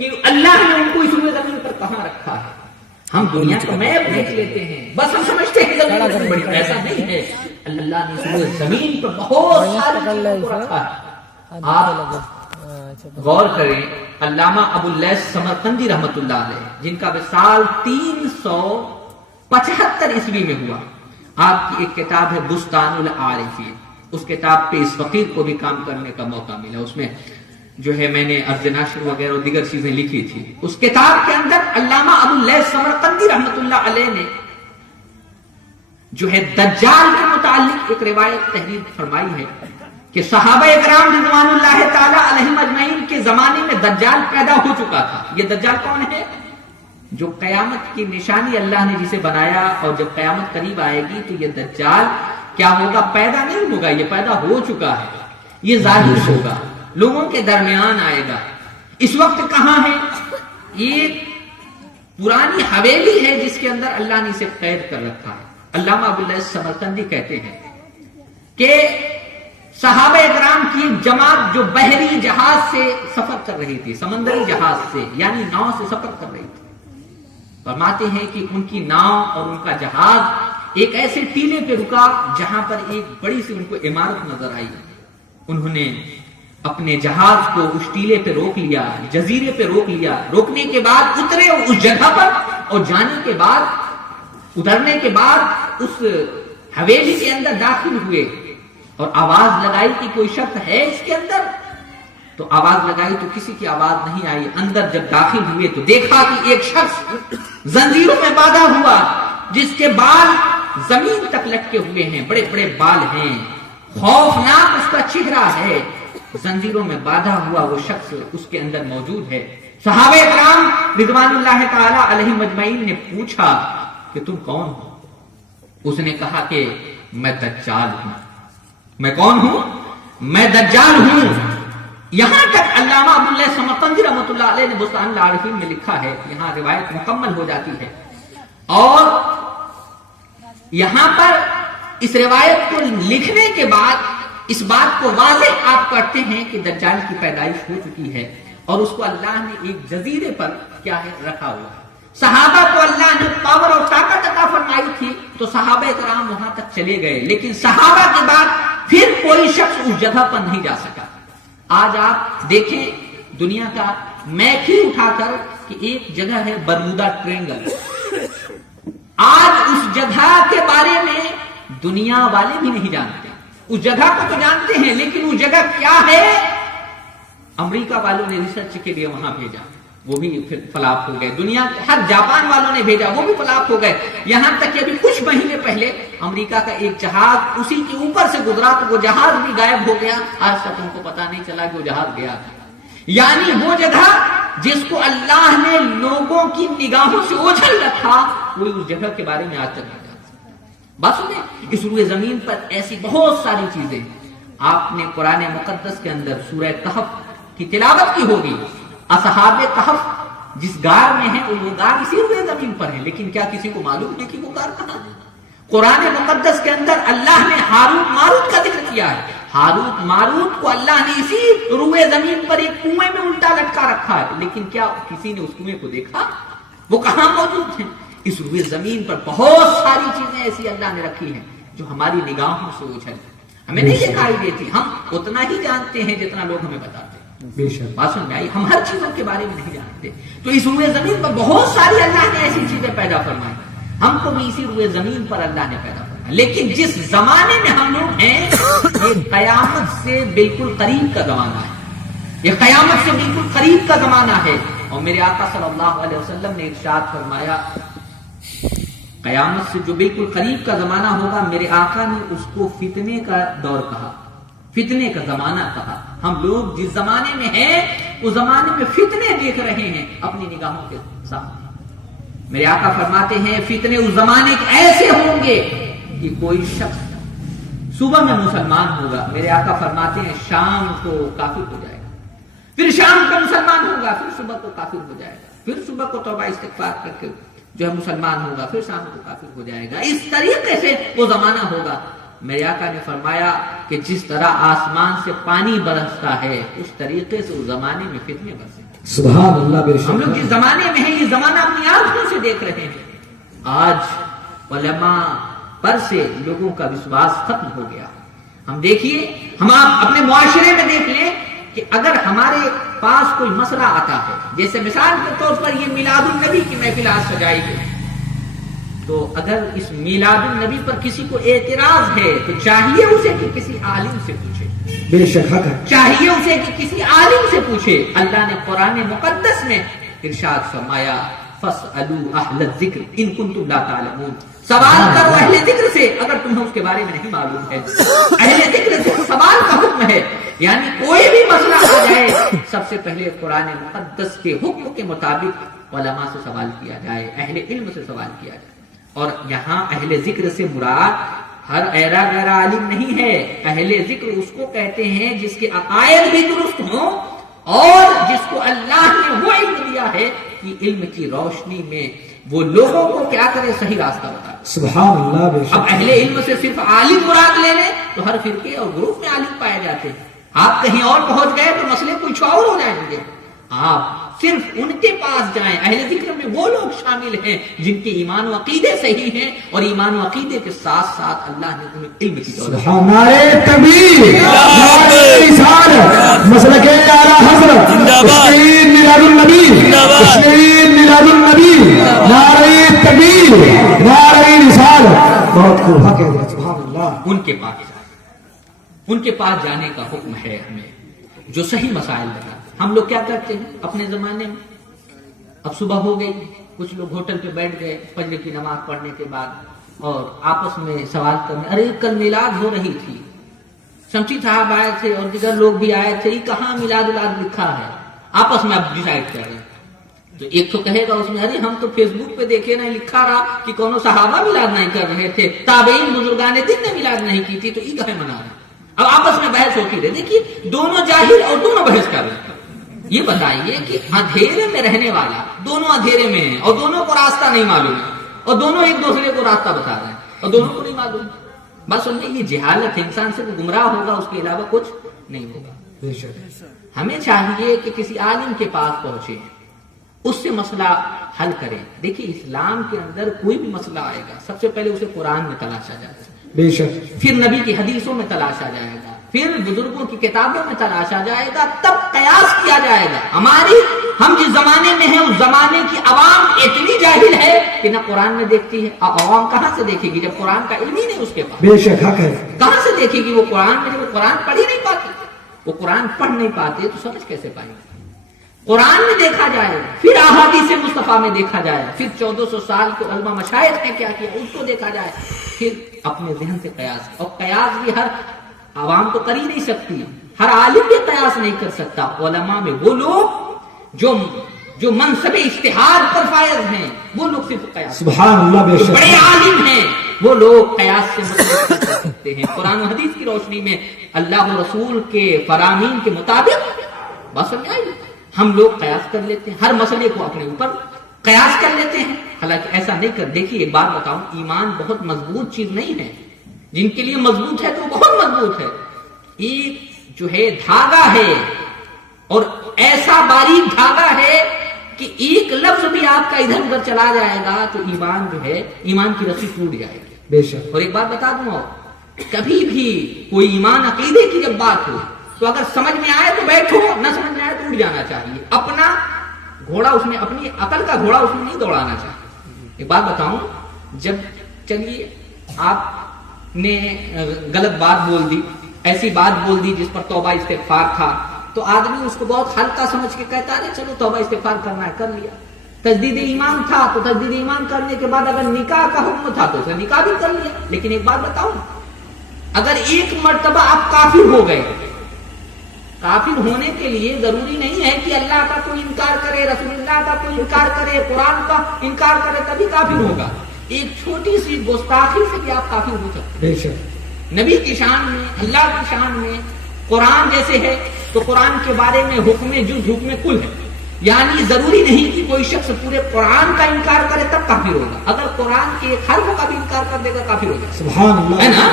کہ اللہ نے ان کو اس روئے زمین پر کہاں رکھا ہے. ہم دنیا کا میپ دیکھ لیتے ہیں, بس ہم سمجھتے ہیں زمین سے بڑی, ایسا نہیں ہے. اللہ نے اس روئے زمین پر بہت ساری چیزوں کو رکھا ہے. آپ غور کریں, علامہ ابواللیث سمرقندی رحمت اللہ علیہ, جن کا وصال 375 عیسوی میں ہوا, آپ کی ایک کتاب ہے بستان العارفین. اس کتاب پہ اس فقیر کو بھی کام کرنے کا موقع ملا. اس میں جو ہے میں نے عرض نشر وغیرہ اور دیگر چیزیں لکھی تھی. اس کتاب کے اندر علامہ ابواللیث سمرقندی رحمت اللہ علیہ نے جو ہے دجال کے متعلق ایک روایت تحریر فرمائی ہے کہ صحابہ اکرام رضوان اللہ تعالی علیہم اجمعین کے زمانے میں دجال پیدا ہو چکا تھا. یہ دجال کون ہے؟ جو قیامت کی نشانی اللہ نے جسے بنایا, اور جب قیامت قریب آئے گی تو یہ دجال کیا ہوگا؟ پیدا نہیں ہوگا, یہ پیدا ہو چکا ہے. یہ ظاہر ہوگا, لوگوں کے درمیان آئے گا. اس وقت کہاں ہے؟ ایک پرانی حویلی ہے جس کے اندر اللہ نے اسے قید کر رکھا ہے. علامہ ابواللیث سمرقندی کہتے ہیں کہ صحابہ اکرام کی جماعت جو بحری جہاز سے سفر کر رہی تھی, سمندری جہاز سے یعنی ناؤ سے سفر کر رہی تھی, فرماتے ہیں کہ ان کی ناؤ اور ان کا جہاز ایک ایسے ٹیلے پہ رکا جہاں پر ایک بڑی سی ان کو عمارت نظر آئی. انہوں نے اپنے جہاز کو اس ٹیلے پہ روک لیا, جزیرے پہ روک لیا. روکنے کے بعد اترے اس جگہ پر, اور جانے کے بعد, اترنے کے بعد اس حویلی کے اندر داخل ہوئے اور آواز لگائی کہ کوئی شخص ہے اس کے اندر. تو آواز لگائی تو کسی کی آواز نہیں آئی. اندر جب داخل ہوئے تو دیکھا کہ ایک شخص زنجیروں میں باندھا ہوا, جس کے بال زمین تک لٹکے ہوئے ہیں, بڑے بڑے بال ہیں, خوفناک اس کا چہرہ ہے. زنجیروں میں باندھا ہوا وہ شخص اس کے اندر موجود ہے. صحابہ کرام رضوان اللہ تعالی علیہم اجمعین نے پوچھا کہ تم کون ہو؟ اس نے کہا کہ میں دجال ہوں. میں کون ہوں؟ میں دجال ہوں. یہاں تک علامہ ابواللیث سمرقندی رحمۃ اللہ علیہ نے بستان العارفین میں لکھا ہے. یہاں روایت مکمل ہو جاتی ہے, اور یہاں پر اس روایت کو لکھنے کے بعد اس بات کو واضح آپ کرتے ہیں کہ دجال کی پیدائش ہو چکی ہے, اور اس کو اللہ نے ایک جزیرے پر کیا ہے رکھا ہوا ہے. صحابہ کو اللہ نے پاور اور طاقت عطا فرمائی تھی تو صحابہ کرام وہاں تک چلے گئے, لیکن صحابہ کے بعد پھر کوئی شخص اس جگہ پر نہیں جا سکا. آج آپ دیکھیں دنیا کا میپ ہی اٹھا کر کہ ایک جگہ ہے برمودا ٹرینگل. آج اس جگہ کے بارے میں دنیا والے بھی نہیں جانتے. اس جگہ کو تو جانتے ہیں, لیکن وہ جگہ کیا ہے؟ امریکہ والوں نے ریسرچ کے لیے وہاں بھیجا, وہ بھی پھر فلاپ ہو گئے. دنیا کے ہر جاپان والوں نے بھیجا, وہ بھی فلاپ ہو گئے. یہاں تک کہ ابھی کچھ مہینے پہلے امریکہ کا ایک جہاز اسی کے اوپر سے گزرا تو وہ جہاز بھی غائب ہو گیا. آج تک ان کو پتا نہیں چلا کہ وہ جہاز گیا تھا. یعنی وہ جگہ جس کو اللہ نے لوگوں کی نگاہوں سے اوجھل رکھا, وہ اس جگہ کے بارے میں آج تک نہیں جانتا. بات سنیں, اس روئے زمین پر ایسی بہت ساری چیزیں آپ نے قرآن مقدس کے اندر سورہ کہف کی تلاوت کی ہوگی. اصحاب کہف جس غار میں ہیں وہ غار اسی روئے زمین پر ہے, لیکن کیا کسی کو معلوم ہے کہ وہ غار کہاں ہے؟ قرآن مقدس کے اندر اللہ نے ہاروت ماروت کا ذکر کیا ہے. ہاروت ماروت کو اللہ نے اسی روئے زمین پر ایک کنویں میں الٹا لٹکا رکھا ہے, لیکن کیا کسی نے اس کنویں کو دیکھا؟ وہ کہاں موجود ہیں؟ اس روئے زمین پر بہت ساری چیزیں ایسی اللہ نے رکھی ہیں جو ہماری نگاہوں سے اوجھل, ہمیں نہیں دکھائی دیتی. ہم اتنا ہی جانتے ہیں جتنا لوگ ہمیں بتاتے ہیں. بات سمجھ میں آئی؟ ہم ہر چیزوں کے بارے میں نہیں جانتے. تو اس روئے زمین پر بہت ساری اللہ نے ایسی چیزیں پیدا فرمائی. ہم کو بھی اسی روئے زمین پر اللہ نے پیدا فرمایا, لیکن جس زمانے میں ہم لوگ ہیں یہ قیامت سے بالکل قریب کا زمانہ ہے. یہ قیامت سے بالکل قریب کا زمانہ ہے. اور میرے آقا صلی اللہ علیہ وسلم نے ارشاد فرمایا قیامت سے جو بالکل قریب کا زمانہ ہوگا, میرے آقا نے اس کو فتنے کا دور کہا, فتنے کا زمانہ کہا. ہم لوگ جس زمانے میں ہیں اس زمانے میں فتنے دیکھ رہے ہیں اپنی نگاہوں کے سامنے. میرے آقا فرماتے ہیں فتنے اس زمانے کے ایسے ہوں گے کہ کوئی شخص صبح میں مسلمان ہوگا, میرے آقا فرماتے ہیں شام کو کافر ہو جائے گا, پھر شام کو مسلمان ہوگا, پھر صبح کو کافر ہو جائے گا, پھر صبح کو توبہ استغفار کر کے جو ہے مسلمان ہوگا, پھر شام کو کافر ہو جائے گا. اس طریقے سے وہ زمانہ ہوگا. میرے آقا نے فرمایا کہ جس طرح آسمان سے پانی برستا ہے اس طریقے سے اس زمانے میں فتنے برسیں گے. سبحان اللہ. بے شک ہم لوگ جس زمانے میں ہیں یہ زمانہ اپنی آنکھوں سے دیکھ رہے ہیں. آج علماء پر سے لوگوں کا وشواس ختم ہو گیا. ہم دیکھیے، ہم آپ اپنے معاشرے میں دیکھ لیں کہ اگر ہمارے پاس کوئی مسئلہ آتا ہے، جیسے مثال کے طور پر یہ میلاد النبی کی محفل آج سجائی گئی، تو اگر اس میلاد النبی پر کسی کو اعتراض ہے تو چاہیے اسے کہ کسی عالم سے پوچھے. بے شک حق ہے. چاہیے اسے کہ کسی عالم سے پوچھے. اللہ نے قرآن مقدس میں ارشاد فرمایا فَاسْأَلُوا أَهْلَ الذِّكْرِ إِن كُنتُمْ لَا تَعْلَمُونَ. سوال کرو اہل ذکر سے اگر تمہیں اس کے بارے میں نہیں معلوم ہے. اہل ذکر سے سوال کا حکم ہے، یعنی کوئی بھی مسئلہ آ جائے سب سے پہلے قرآن مقدس کے حکم کے مطابق علماء سے سوال کیا جائے، اہل علم سے سوال کیا جائے. اور یہاں اہل ذکر سے مراد ہر ایرا غیرہ عالم نہیں ہے. اہل ذکر اس کو کہتے ہیں جس کے عقائد بھی درست ہوں اور جس کو اللہ نے وہ علم دیا ہے کہ علم کی روشنی میں وہ لوگوں کو کیا کرے، صحیح راستہ بتا. سبحان اللہ. بے شک. اب اہل علم سے صرف عالم مراد لے لیں تو ہر فرقے اور گروپ میں عالم پائے جاتے ہیں. آپ کہیں اور پہنچ گئے تو مسئلے کچھ اور ہو جائیں گے. آپ صرف ان کے پاس جائیں. اہل ذکر میں وہ لوگ شامل ہیں جن کے ایمان و عقیدے صحیح ہیں اور ایمان و عقیدے کے ساتھ ساتھ اللہ نے انہیں علم کی دولت. سبحان. نعرہ تکبیر، نعرہ رسالت، مسلک اعلی حضرت، تشکیل میلاد النبی، تشکیل میلاد النبی، نعرہ تکبیر، نعرہ رسالت. بہت خوب. حق ہے. سبحان اللہ. ان کے پاس جانے کا حکم ہے ہمیں جو صحیح مسائل لگا. ہم لوگ کیا کرتے ہیں اپنے زمانے میں، اب صبح ہو گئی، کچھ لوگ ہوٹل پہ بیٹھ گئے فجر کی نماز پڑھنے کے بعد اور آپس میں سوال کرنے، ارے کل میلاد ہو رہی تھی، شمسی صاحب آئے تھے اور دیگر لوگ بھی آئے تھے، یہ کہاں میلاد الاد لکھا ہے. آپس میں اب ڈیسائیڈ کر رہے ہیں. تو ایک تو کہے گا اس میں، ارے ہم تو فیس بک پہ دیکھے نہ لکھا رہا کہ کونوں صحابہ میلاد نہیں کر رہے تھے، تابعین بزرگان دین نے میلاد نہیں کی تھی، تو یہ کہیں منا رہے. اب آپس میں بحث ہوتی رہے. دیکھیے دونوں جاہل اور دونوں بحث کر رہے ہیں. یہ بتائیے کہ اندھیرے میں رہنے والا، دونوں اندھیرے میں ہیں اور دونوں کو راستہ نہیں معلوم ہے اور دونوں ایک دوسرے کو راستہ بتا رہے ہیں اور دونوں کو نہیں معلوم. بس ان میں یہ جہالت ہے. انسان سے گمراہ ہوگا، اس کے علاوہ کچھ نہیں ہوگا. ہمیں چاہیے کہ کسی عالم کے پاس پہنچے، اس سے مسئلہ حل کریں. دیکھیے اسلام کے اندر کوئی بھی مسئلہ آئے گا سب سے پہلے اسے قرآن میں تلاشا جائے گا، بے شک. پھر نبی کی حدیثوں میں تلاشا جائے گا، پھر بزرگوں کی کتابوں میں تلاشا جائے گا، تب قیاس کیا جائے گا. ہم جس زمانے میں ہیں اس زمانے کی عوام اتنی جاہل ہے کہ نہ قرآن میں دیکھتی ہے. اب عوام کہاں سے دیکھے گی جب قرآن کا علم ہی نہیں اس کے پاس؟ بے شک حق ہے. کہاں سے دیکھے گی وہ قرآن میں؟ جب وہ قرآن پڑھ ہی نہیں پاتے، وہ قرآن پڑھ نہیں پاتے تو سمجھ کیسے پائیں گے؟ قرآن میں دیکھا جائے، پھر احادیث مصطفیٰ میں دیکھا جائے، پھر 1400 سال کے علماء مشائخ نے کیا کیا اس کو دیکھا جائے، پھر اپنے ذہن سے قیاس. اور قیاس بھی ہر عوام تو کر ہی نہیں سکتی، ہر عالم بھی قیاس نہیں کر سکتا. علماء میں وہ لوگ جو منصب اجتہاد پر فائز ہیں وہ لوگ صرف قیاس. سبحان اللہ. بے شک. بڑے عالم ہیں وہ لوگ قیاس سے مطلب کر سکتے ہیں. قرآن و حدیث کی روشنی میں اللہ و رسول کے فرامین کے مطابق بات سمجھ آئی. ہم لوگ قیاس کر لیتے ہیں، ہر مسئلے کو اپنے اوپر قیاس کر لیتے ہیں، حالانکہ ایسا نہیں کر. دیکھیے ایک بات بتاؤں، ایمان بہت مضبوط چیز نہیں ہے. جن کے لیے مضبوط ہے تو وہ بہت مضبوط ہے. ایک جو ہے دھاگا ہے اور ایسا باریک دھاگا ہے کہ ایک لفظ بھی آپ کا ادھر ادھر چلا جائے گا تو ایمان جو ہے، ایمان کی رسی ٹوٹ جائے گی. بے شک. اور ایک بات بتا دوں، اور کبھی بھی کوئی ایمان عقیدے کی جب بات ہو تو اگر سمجھ میں آئے تو بیٹھو، نہ سمجھ میں آئے تو اٹھ جانا چاہیے. اپنا گھوڑا اس میں، اپنی عقل کا گھوڑا اس میں نہیں دوڑانا چاہیے. ایک بات بتاؤں، جب چلیے آپ نے غلط بات بول دی، ایسی بات بول دی جس پر توبہ استغفار تھا، تو آدمی اس کو بہت ہلکا سمجھ کے کہتا ہے چلو توبہ استغفار کرنا ہے، کر لیا. تجدید ایمان تھا تو تجدید ایمان کرنے کے بعد اگر نکاح کا حکم تھا تو اسے نکاح بھی کر لیا. لیکن ایک بات بتاؤں، اگر ایک مرتبہ آپ کافر ہو گئے، کافر ہونے کے لیے ضروری نہیں ہے کہ اللہ کا کوئی انکار کرے، رسول اللہ کا کوئی انکار کرے، قرآن کا انکار کرے تبھی کافر ہوگا. ایک چھوٹی سی گستاخی سے بھی آپ کافر ہو سکتے ہیں. نبی کی شان میں، اللہ کی شان میں قرآن جیسے ہے تو قرآن کے بارے میں حکم جز حکم کل ہے. یعنی ضروری نہیں کہ کوئی شخص پورے قرآن کا انکار کرے تب کافر ہوگا. اگر قرآن کے ایک حرف کا بھی انکار کر دے گا کافر ہوگا. سبحان اللہ. ہے نا؟